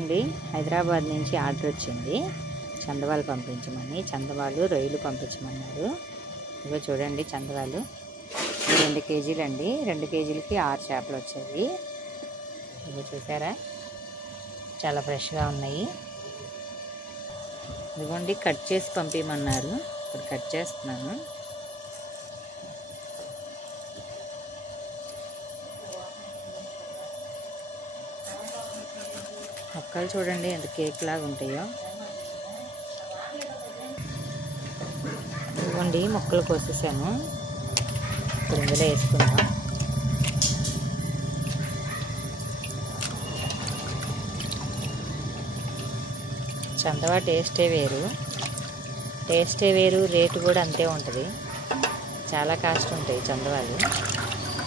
ఇదిగోండి హైదరాబాద్ నుంచి ఆర్డర్ వచ్చింది చందవాలు పంపించమని. చందవాలు రొయ్యలు పంపించమన్నారు. ఇదిగో చూడండి చందవాలు 2 కేజీలు అండి. 2 కేజీలకి 6 చేపలు వచ్చాయి. ఇదిగో చూసారా చాలా ఫ్రెష్గా ఉన్నాయి. ఇదిగోండి కట్ చేసి పంపించమన్నారు. ఇప్పుడు కట్ చేస్తున్నాను. ముక్కలు చూడండి ఎంత కేక్ లాగా ఉంటాయో. ఇదిగోండి ముక్కలు కోసేసాను. ఇప్పుడు ఇందులో వేసుకుందాం. చందవా టేస్టే వేరు, రేటు కూడా అంతే ఉంటుంది. చాలా కాస్ట్ ఉంటాయి చందవాలు.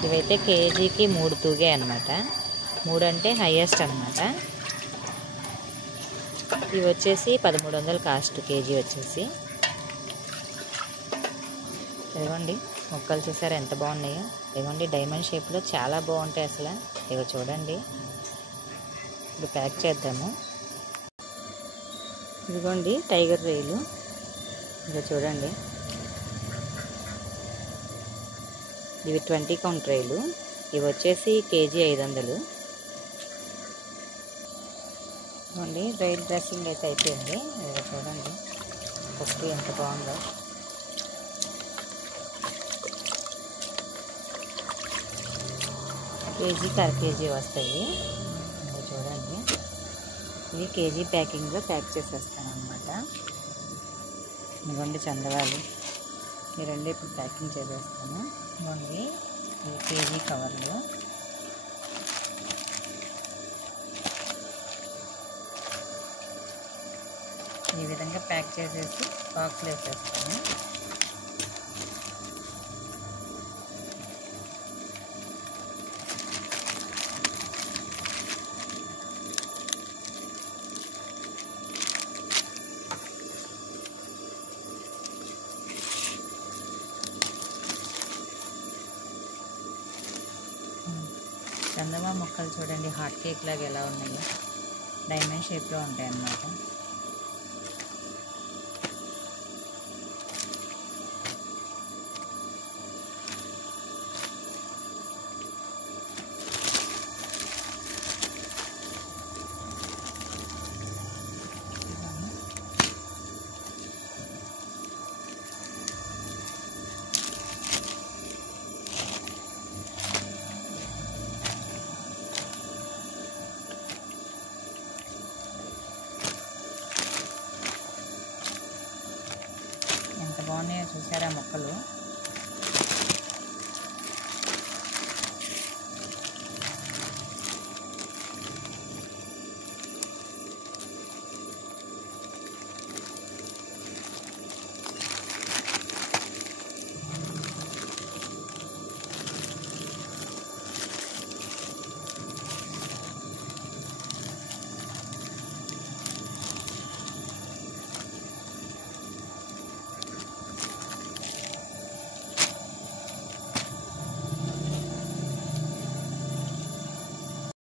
ఇవైతే కేజీకి 3 తూగే అనమాట. 3 అంటే హైయెస్ట్ అనమాట. ఇవి వచ్చేసి 1300 కాస్ట్ కేజీ వచ్చేసి. ఇదిగోండి ముక్కలు చూసారా ఎంత బాగున్నాయో. ఇదిగోండి డైమండ్ షేప్లో చాలా బాగుంటాయి అసలు. ఇవి చూడండి. ఇప్పుడు ప్యాక్ చేద్దాము. ఇదిగోండి టైగర్ రొయ్యలు. ఇక చూడండి ఇవి 20 కౌంట్ రొయ్యలు. ఇవి వచ్చేసి కేజీ 500. ఇదిగోండి రొయ్యల డ్రెస్సింగ్ అయితే అయిపోయింది. ఇక చూడండి పప్పు ఎంత బాగుందో. కేజీకి 1/2 కేజీ వస్తాయి. ఇక చూడండి ఇవి కేజీ ప్యాకింగ్లో ప్యాక్ చేసేస్తాను అనమాట. ఇదిగోండి చందవాలు ఈ 2 ఇప్పుడు ప్యాకింగ్ చేసేస్తాను. ఇదిగోండి ఇవి కేజీ కవర్లు. ఈ విధంగా ప్యాక్ చేసేసి బాక్స్లో వేసేస్తాను. చందమా ముక్కలు చూడండి హాట్ కేక్ లాగా ఎలా ఉన్నాయో. డైమండ్ షేప్లో ఉంటాయి అన్నమాట. ఎంత బాగున్నాయో చూసారా ముక్కలు.